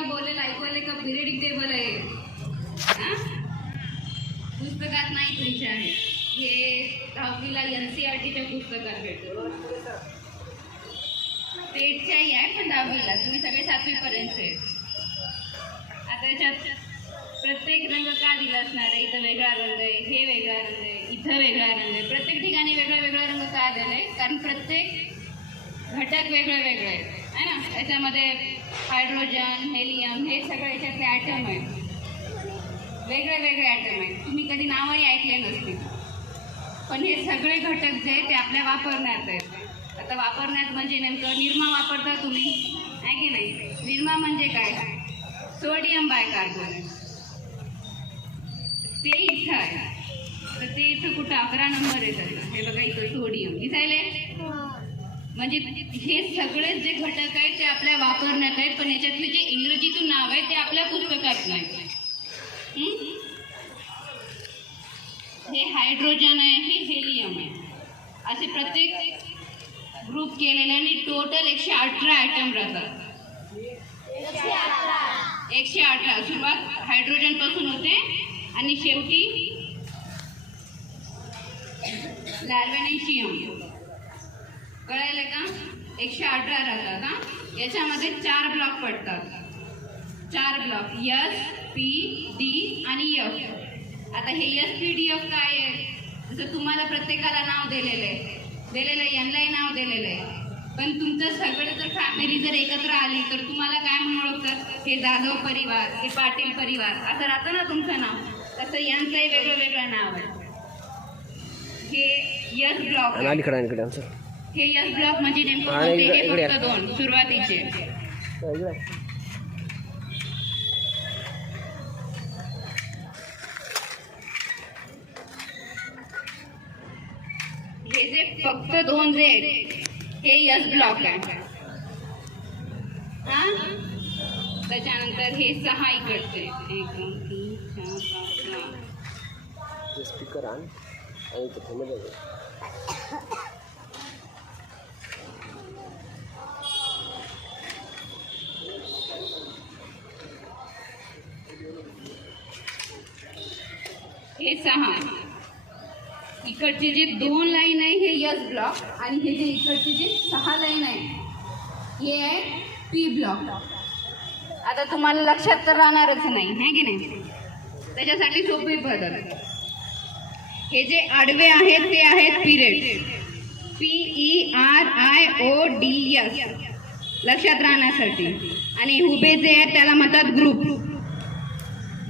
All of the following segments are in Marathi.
बोलेल ऐकवले का पिरियडिक टेबल आहे पुस्तकात नाही तुमच्या आहे हे 10वीला NCERTच्या पुस्तकात भेटतो पेटच्याही आहे पण 10वीला तुम्ही सगळे 7वी पर्यंत आहे आता याच्यात प्रत्येक रंग का दिला असणार आहे इथं वेगळा रंग आहे हे वेगळा रंग आहे इथं वेगळा रंग आहे प्रत्येक ठिकाणी वेगळा वेगळा रंग का दिला आहे कारण प्रत्येक घटक वेगळे वेगळे आहे ना याच्यामध्ये हायड्रोजन हेलियम हे सगळे याच्यातले ॲटम आहेत वेगळे वेगळे ॲटम आहेत तुम्ही कधी नावही ऐकले नसतील पण हे सगळे घटक जे ते आपल्या वापरण्यात आहेत आता वापरण्यात म्हणजे नेमकं निरमा वापरता तुम्ही आहे की नाही निरमा म्हणजे काय सोडियम बायकार्बोनेट ते इथं आहे तर ते इथं कुठं 11 नंबर येतात हे बघा इथं सोडियम दिसायले म्हणजे हे सगळे जे घटक आहेत ते आपल्या वापरण्यात आहेत पण याच्यातले जे इंग्रजीतून नाव आहे ते आपल्या पुस्तकात नाही हे हायड्रोजन आहे हे हेलियम आहे असे प्रत्येक ग्रुप केलेले आणि टोटल 118 ॲटम राहतात 118 सुरुवात हायड्रोजन पासून होते आणि शेवटी लॅर्वेनेशियम कळायला का 118 राहतात हा याच्यामध्ये 4 ब्लॉक पडतात 4 ब्लॉक S P D आणि F आता हे S P D F काय आहे जसं तुम्हाला प्रत्येकाला नाव दिलेलं आहे यांनाही नाव दिलेलं आहे पण तुमचं सगळं जर फॅमिली जर एकत्र आली तर तुम्हाला काय म्हणून ओळखतात हे जाधव परिवार हे पाटील परिवार असं राहतं ना तुमचं नाव तसं यांचंही वेगळं वेगळं नाव आहे हे S ब्लॉक हे S ब्लॉक म्हणजे नेमकं हे फक्त 2 सुरुवातीचे हे जे फक्त 2 जे आहेत हे S ब्लॉक आहे हा त्याच्यानंतर हे 6 इकडचे 1 2 3 4 5 6 स्पीकर ऑन आणि ते थांबलं हे 6 इकडचे जे 2 लाईन आहे हे S ब्लॉक आणि हे जे इकडचे जे 6 लाईन आहे हे आहे P ब्लॉक आता तुम्हाला लक्षात तर राहणारच नाही है की नाही त्याच्यासाठी सोपी पद्धत हे जे आडवे आहेत ते आहेत पिरियड PERIODS लक्षात राहण्यासाठी आणि उभे जे आहेत त्याला म्हणतात ग्रुप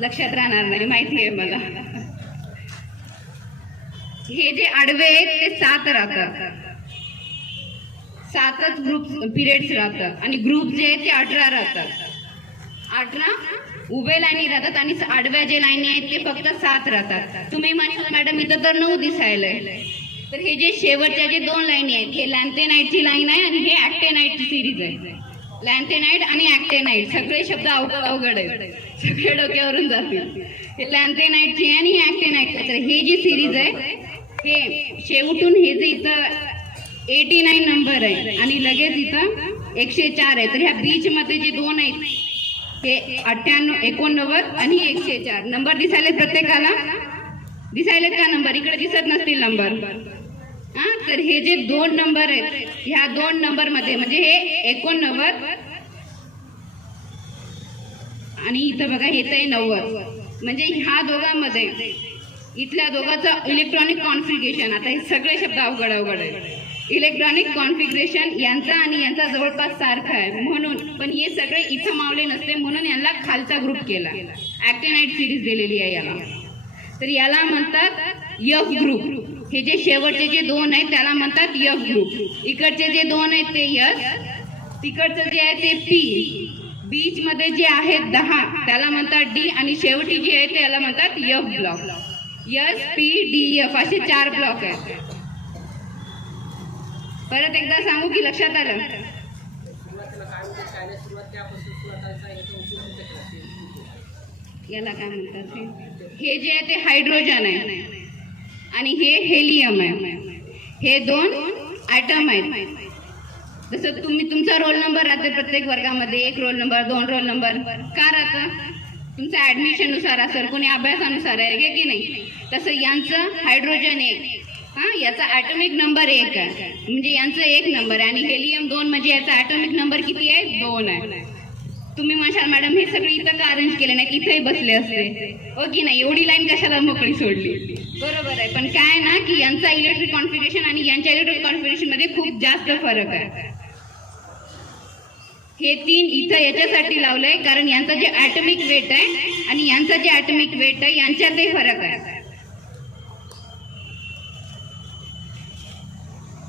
लक्षात राहणार नाही माहिती आहे मला हे जे आडवे आहेत ते 7 राहतात 7च ग्रुप पिरियड्स राहतात आणि ग्रुप जे आहेत ते 18 राहतात 18 उभे लाईनी राहतात आणि आडव्या जे लाईनी आहेत ते फक्त 7 राहतात तुम्ही म्हणता मॅडम इथं तर 9 दिसायलंय तर हे जे शेवटच्या जे 2 लाईनी आहेत हे लॅन्थेनाइटची लाईन आहे आणि हे ॲक्टेनाइटची सिरीज आहे लॅन्थेनाइट आणि ॲक्टेनाइट सगळे शब्द अवघड आहेत सगळे डोक्यावरून जातील हे लॅन्थेनाइटची आहे आणि हे ॲक्टेनाइट तर हे जी सिरीज आहे हे शेवटून हे जे इथं 89 नंबर आहे आणि लगेच इथं 104 आहे तर ह्या बीच मध्ये जे 2 आहेत हे 98 89 आणि 104 नंबर दिसायले प्रत्येकाला दिसायलेत का नंबर इकडे दिसत नसतील नंबर हा तर हे जे 2 नंबर आहेत ह्या 2 नंबर मध्ये म्हणजे हे 89 आणि इथं बघा हे तर 90 म्हणजे ह्या दोघांमध्ये इथल्या दोघांचं इलेक्ट्रॉनिक कॉन्फिगरेशन आता हे सगळे शब्द अवघड आहे इलेक्ट्रॉनिक कॉन्फिगरेशन यांचा आणि यांचा जवळपास सारखा आहे म्हणून पण हे सगळे इथं मावले नसते म्हणून यांना खालचा ग्रुप केला ॲक्टेनाइट सिरीज दिलेली आहे याला तर याला म्हणतात F ग्रुप हे जे शेवटचे जे 2 आहेत त्याला म्हणतात F ग्रुप इकडचे जे 2 आहेत ते S तिकडचं जे आहे ते P बीच मध्ये जे आहेत 10 त्याला म्हणतात D आणि शेवटी जे आहे त्याला म्हणतात F block S P D F असे 4 ब्लॉक आहेत परत एकदा सांगू की लक्षात आलं याला काय म्हणतात हे जे आहे ते हायड्रोजन आहे आणि हे हेलियम आहे हे 2 ॲटम आहेत जसं तुमचा रोल नंबर राहते प्रत्येक वर्गामध्ये, 1 रोल नंबर, 2 रोल नंबर का राहतं? तुमच्या ऍडमिशन नुसार असेल, कोणी अभ्यासानुसार आहे की नाही. तसं यांचं हायड्रोजन 1, याचा ॲटॉमिक नंबर 1 आहे, म्हणजे यांचं 1 नंबर आहे. आणि हेलियम 2 म्हणजे याचा ॲटॉमिक नंबर किती आहे? 2 आहे. तुम्ही म्हणशाल मॅडम हे सगळे इथं का अरेंज केले नाहीत, इथेही बसले असते हो की नाही, एवढी लाईन कशाला मोकळी सोडली? बरोबर आहे. पण काय ना की यांचा इलेक्ट्रिक कॉन्फिगरेशन आणि यांच्या इलेक्ट्रिक कॉन्फिगरेशन मध्ये खूप जास्त फरक आहे. हे 3 इथं याच्यासाठी लावलंय कारण यांचं जे ॲटॉमिक वेट आहे आणि यांचं जे ॲटॉमिक वेट आहे यांच्यातही फरक आहे.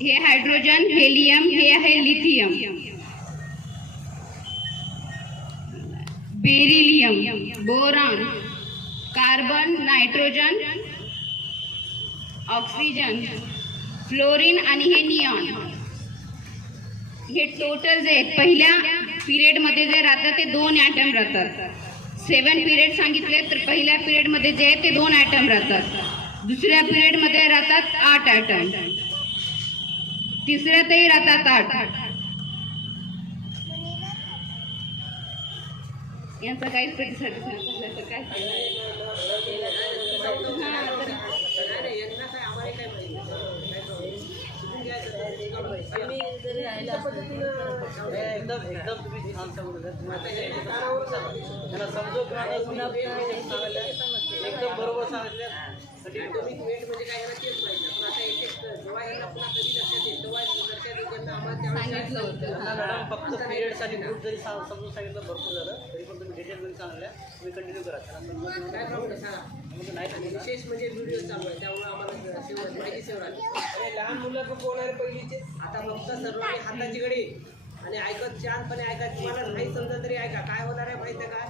हे हायड्रोजन, हेलियम, हे आहे lithium, beryllium, boron, carbon, nitrogen, oxygen, fluorine आणि हे निऑन. हे टोटल जे पहिल्या पिरियड मध्ये जे राहतात ते 2 ॲटम राहतात. 7 पिरियड सांगितले तर पहिल्या पिरियड मध्ये जे आहे ते 2 ॲटम राहतात. दुसऱ्या पिरियड मध्ये राहतात 8 ॲटम. तिसऱ्यातही राहतात 8. यांचा काहीच प्रतिसाद काय एकदम तुम्ही छान एकदम बरोबर सांगितलं. ॲटॉमिक वेट म्हणजे काय याला तेच पाहिजे. पण आता जेव्हा यांना पुन्हा कधी लक्षात येईल तेव्हा लक्षात येईल त्यांना आम्हाला सांगितलं होतं. मॅडम फक्त पिरियडसाठी ग्रुप जरी समजून सांगितलं भरपूर झालं तरी पण तुम्ही डिटेलमध्ये सांगल्या. तुम्ही कंटिन्यू करा. काय प्रॉब्लेम सांगा नाही. विशेष म्हणजे व्हिडिओ चालू आहे त्यामुळे आम्हाला माहिती सेव राहिली. लहान मुलं पण बोलणार पहिलीचे आता फक्त सर्वांनी हाताची घडी आणि ऐकत शांतपणे ऐका. तुम्हाला नाही समजा तरी ऐका. काय होणार आहे माहिती आहे का?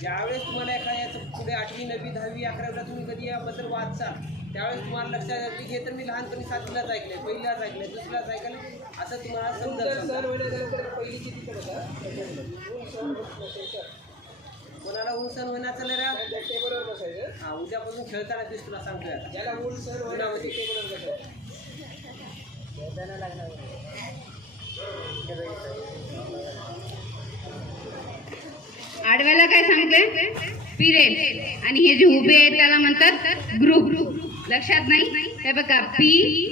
ज्यावेळेस तुम्हाला एखाद्याचं पुढे 8वी 9वी 10वी 11वीला तुम्ही कधी याबद्दल वाचाल त्यावेळेस तुम्हाला लक्षात येईल की हे तर मी लहानपणी 7वीलाच ऐकले, पहिल्याच ऐकले, दुसऱ्याच ऐकले असं तुम्हाला समजा. पहिलीची कोणाला ऊन सण होण्याचं नाही रा टेबलवर बसायचं. हा उद्यापासून खेळताना दिस तुला सांगतोय याला ऊन सण होण्यामध्ये टेबलवर बसायचं. आडव्याला काय सांगते? पिरियड. आणि हे जे उभे आहेत त्याला म्हणतात ग्रुप. लक्षात नाही? हे बघा PERIOD.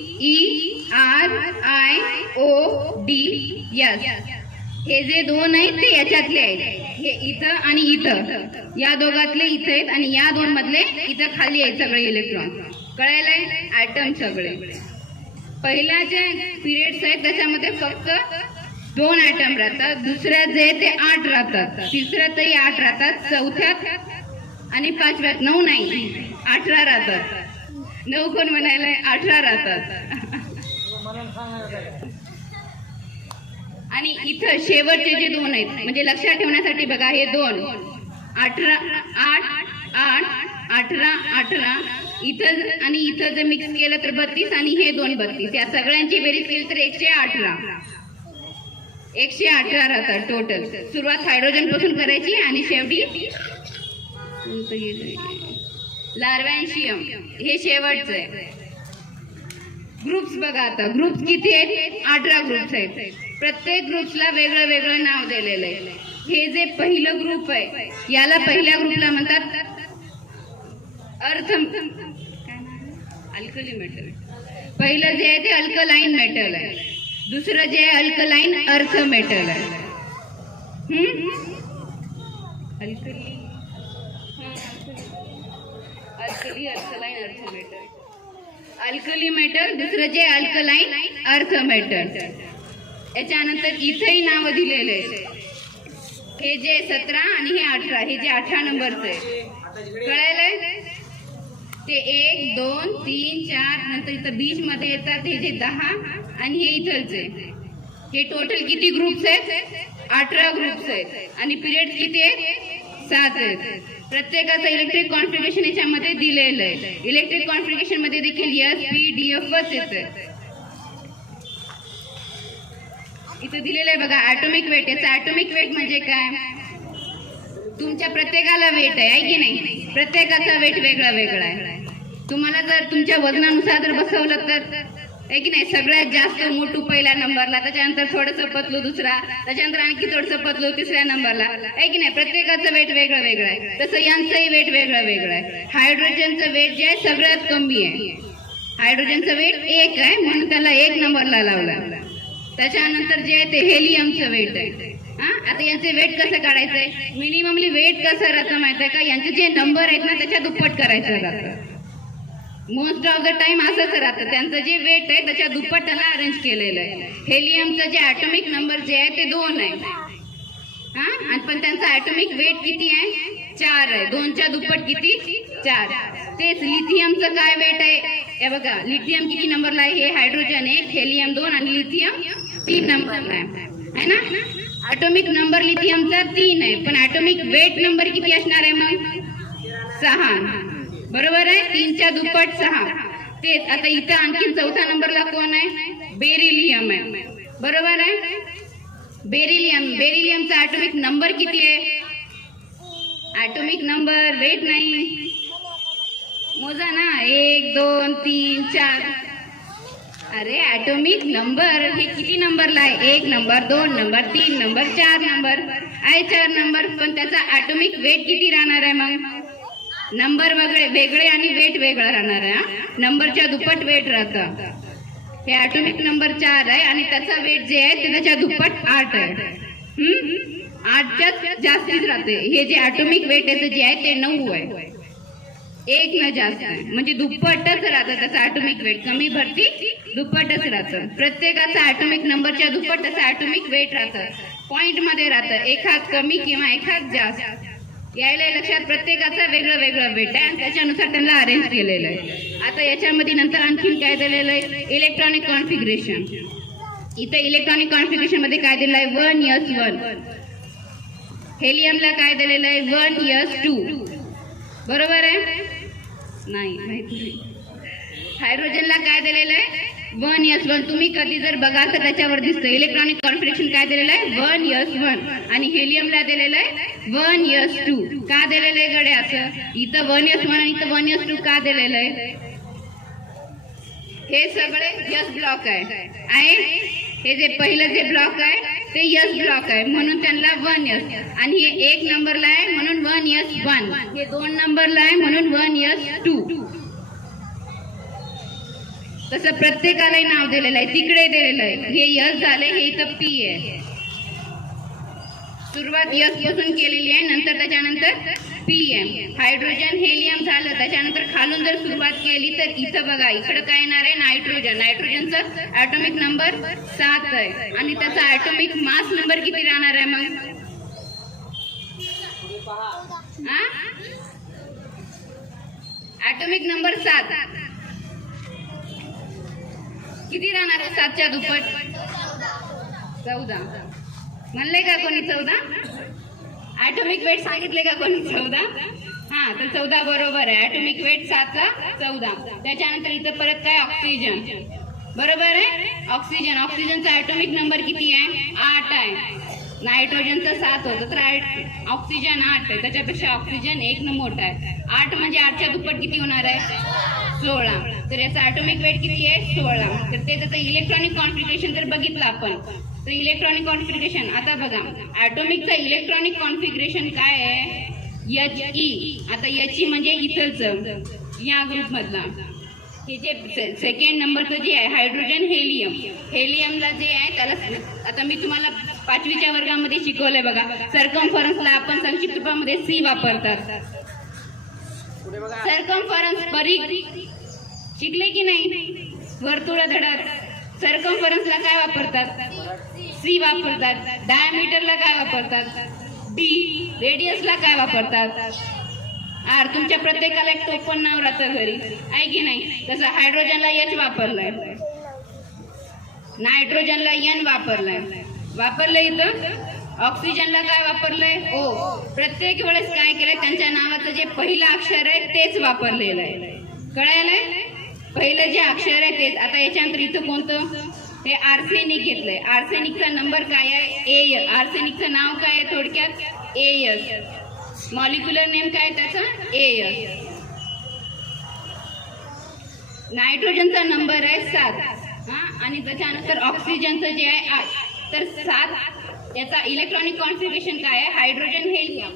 हे जे 2 आहेत ते याच्यातले आहेत. हे इथं आणि इथं, या दोघातले इथं आहेत आणि या 2 मधले इथं खाली आहेत सगळे इलेक्ट्रॉन. कळायलंय? ॲटम सगळे. पहिल्या जे पिरियड्स आहेत त्याच्यामध्ये फक्त 2 ॲटम राहतात. दुसऱ्या जे ते 8 राहतात. तिसऱ्यातही 8 राहतात. चौथ्यात आणि 5व्यात 9 नाही 18 राहतात. 9 कोण म्हणायला? 18 राहतात. आणि इथं शेवटचे जे 2 आहेत म्हणजे लक्षात ठेवण्यासाठी बघा हे 2 18 18 इथं आणि इथं जर मिक्स केलं तर 32 आणि हे 2 32. या सगळ्यांची बेरीज केली तर 118 राहतात टोटल. सुरुवात हायड्रोजन पासून करायची आणि शेवटी लार्वॅन्शियम हे शेवटचं आहे. ग्रुप्स बघा आता. ग्रुप्स किती आहेत? 18 ग्रुप्स आहेत. प्रत्येक ग्रुप्सला वेगळं वेगळं नाव दिलेलं आहे. हे जे पहिलं ग्रुप आहे याला पहिल्या ग्रुपला म्हणतात अर्थ अल्कली मेटल. पहिलं जे आहे ते अल्कलाइन मेटल आहे. दुसरं जे आहे अल्कलाइन अर्थ मेटल आहे. Alkali alkaline earth metal. Alkali metal दुसरं जे अल्कलाइन अर्थ मेटल. याच्यानंतर इथेही नाव दिलेले आहेत. हे जे 17 आणि हे 18. हे जे 18 नंबरचं आहे. कळायलंय? ते 1 2 3 4 नंतर इथं बीच मध्ये येतात हे जे 10 आणि हे इथलचे. हे टोटल किती ग्रुप्स आहेत? 18 ग्रुप्स आहेत. आणि पिरियड किती आहेत? 7 आहेत. प्रत्येकाचं इलेक्ट्रिक कॉन्फिगरेशन याच्यामध्ये दिलेलं आहे. इलेक्ट्रिक कॉन्फिगरेशन मध्ये देखील SPDF च येतं. इथे दिलेलं आहे बघा ॲटॉमिक वेट. याचा ॲटॉमिक वेट म्हणजे काय? तुमच्या प्रत्येकाला वेट आहे की नाही? प्रत्येकाचा वेट वेगळा वेगळा आहे. तुम्हाला जर तुमच्या वजनानुसार जर बसवलं तर आहे की नाही. सगळ्यात जास्त मोठू पहिल्या नंबरला, त्याच्यानंतर थोडंसं पतलू दुसरा, त्याच्यानंतर आणखी थोडंसं पतलू तिसऱ्या नंबरला, आहे की नाही. प्रत्येकाचं वेट वेगळं वेगळं आहे. तसं यांचंही वेट वेगळं वेगळं आहे. हायड्रोजनचं वेट जे आहे सगळ्यात कमी आहे. हायड्रोजनचं वेट 1 आहे म्हणून त्याला 1 नंबरला लावला. त्याच्यानंतर जे आहे ते हेलियमचं वेट आहे. आता यांचे वेट कसं काढायचंय, मिनिममली वेट कसं राहतं माहिती आहे का, यांचे जे नंबर आहेत ना त्याच्या दुप्पट करायचं राहतं. मोस्ट ऑफ द टाइम असंच राहतं. त्यांचं जे वेट आहे त्याच्या दुप्पट त्याला अरेंज केलेलं आहे. हेलियमचं जे ॲटॉमिक नंबर जे आहे ते 2 आहे आणि पण त्यांचा ॲटॉमिक वेट किती आहे, 4 आहे. 2च्या दुप्पट किती, 4. तेच लिथियमचं काय वेट आहे, हे बघा लिथियम किती नंबरला आहे, हे हायड्रोजन 1, हेलियम 2 आणि लिथियम 3 नंबरला आहे ना. ॲटॉमिक नंबर लिथियमचा 3 आहे पण ॲटॉमिक वेट नंबर किती असणार आहे मग, 6. बरोबर आहे, 3च्या दुप्पट 6. तेच आता इथं आणखी 4थ्या नंबरला कोण आहे, बेरिलियम आहे. बरोबर आहे, बेरिलियमचा ॲटॉमिक नंबर किती आहे, ॲटॉमिक नंबर वेट नाही, मोजा ना, 1 2 3 4. अरे ॲटॉमिक नंबर हे किती नंबरला आहे, 1 नंबर 2 नंबर 3 नंबर 4 नंबर आहे, 4 नंबर. पण त्याचा ॲटॉमिक वेट किती राहणार आहे मग, नंबर वेगळे आणि वेट वेगळं राहणार आहे. नंबरच्या दुप्पट वेट राहतं. हे ॲटॉमिक नंबर 4 आहे आणि त्याचा वेट जे आहे ते त्याच्या दुप्पट 8 आहे. 8च्या जास्तीच राहते. हे जे ॲटॉमिक वेट आहे जे आहे ते 9 आहे, 1 न जास्त आहे. म्हणजे दुप्पटच राहतं त्याचं ॲटॉमिक वेट. कमी भरती दुप्पटच राहतं. प्रत्येकाचा ॲटॉमिक नंबरच्या दुप्पट त्याचं ॲटॉमिक वेट राहतं. पॉइंट मध्ये राहतं, एखाद कमी किंवा एखाद जास्त. यायला लक्षात, प्रत्येकाचा वेगळं वेगळं वेट आहे आणि त्याच्यानुसार त्यांना अरेंज केलेलं आहे. आता याच्यामध्ये नंतर आणखीन काय दिलेलं आहे, इलेक्ट्रॉनिक कॉन्फिगरेशन. इथं इलेक्ट्रॉनिक कॉन्फिगरेशन मध्ये काय दिलं आहे, 1s1. हेलियमला काय दिलेलं आहे, 1s2. बरोबर आहे, नाही माहिती. हायड्रोजनला काय दिलेलं आहे, 1s1. तुम्ही कधी जर बघाल तर त्याच्यावर दिसतं इलेक्ट्रॉनिक कॉन्फिगरेशन काय दिलेलं आहे, 1s1. आणि हेलियमला दिलेलं आहे 1s2. का दिलेलं आहे गडे असं, इथं 1s1 आणि इथं 1s2 का दिलेलं आहे, हे सगळे यस ब्लॉक आहे. हे जे पहिलं जे ब्लॉक आहे ते यस ब्लॉक आहे म्हणून त्यांना 1s. आणि हे 1 नंबरला आहे म्हणून 1s1. हे 2 नंबरला आहे म्हणून 1s2. तसं प्रत्येकालाही नाव दिलेलं आहे, तिकडे दिलेलं आहे. हे यस झाले, हे इथं पी आहे. सुरुवात यस पासून केलेली आहे, नंतर त्याच्यानंतर पी आहे. हायड्रोजन हेलियम झालं, त्याच्यानंतर खालून जर सुरुवात केली तर इथं बघा, इकडं काय येणार आहे, नायट्रोजन. नायट्रोजनचा ॲटॉमिक नंबर 7 आहे आणि त्याचा ॲटॉमिक मास नंबर किती राहणार आहे मग, ॲटॉमिक नंबर 7 किती राहणार आहे, 7च्या दुप्पट 14. म्हणले का कोणी 14, ॲटॉमिक वेट सांगितले का कोणी 14. हा, तर 14 बरोबर आहे. ॲटॉमिक वेट 7ला 14. त्याच्यानंतर इथं परत काय, ऑक्सिजन. बरोबर आहे, ऑक्सिजनचा ॲटॉमिक नंबर किती आहे, 8 आहे. नायट्रोजनचा 7 होतं तर ऑक्सिजन 8 आहे. त्याच्यापेक्षा ऑक्सिजन 1 न मोठा आहे. 8 म्हणजे 8च्या दुप्पट किती होणार आहे, 16. तर याचा ॲटॉमिक वेट किती आहे, 16. तर ते त्याचं इलेक्ट्रॉनिक कॉन्फिगरेशन जर बघितलं आपण तर इलेक्ट्रॉनिक कॉन्फिगरेशन, आता बघा ॲटॉमिकचं इलेक्ट्रॉनिक कॉन्फिगरेशन काय आहे, He. आता He म्हणजे इथलचं या ग्रुप मधला. हे जे सेकंड नंबरचं जे आहे हायड्रोजन हेलियमला जे आहे त्याला, आता मी तुम्हाला 5वीच्या वर्गामध्ये शिकवलंय बघा, सर्कम्फरन्सला आपण संक्षिप्त रूपामध्ये C वापरतात. सर्कम्फरन्स परिघ शिकले की नाही, वर्तुळ धडक. सर्कम्फरन्सला काय वापरतात, C वापरतात. डायमीटरला काय वापरतात, D. रेडियसला काय वापरतात, R. तुमच्या प्रत्येकाला एक टोपण नाव राहतं घरी, आहे की नाही. तसं हायड्रोजनला H वापरलंय, नायट्रोजनला N वापरलंय इथं. ऑक्सिजनला काय वापरलंय, O. प्रत्येक वेळेस काय केलंय, त्यांच्या नावाचं जे पहिलं अक्षर आहे तेच वापरलेलं आहे. कळायलंय, पहिलं जे अक्षर आहे तेच. आता याच्यानंतर इथं कोणतं, हे आर्सेनिक घेतलंय. आर्सेनिकचा नंबर काय आहे, AS. आर्सेनिकचं नाव काय आहे थोडक्यात, AS. मॉलिक्युलर नेम काय त्याचा, AS. नायट्रोजनचा नंबर आहे 7. आणि त्याच्यानंतर ऑक्सिजनचं जे आहे 8. तर 7 याचा इलेक्ट्रॉनिक कॉन्फिगरेशन काय आहे? Hydrogen helium.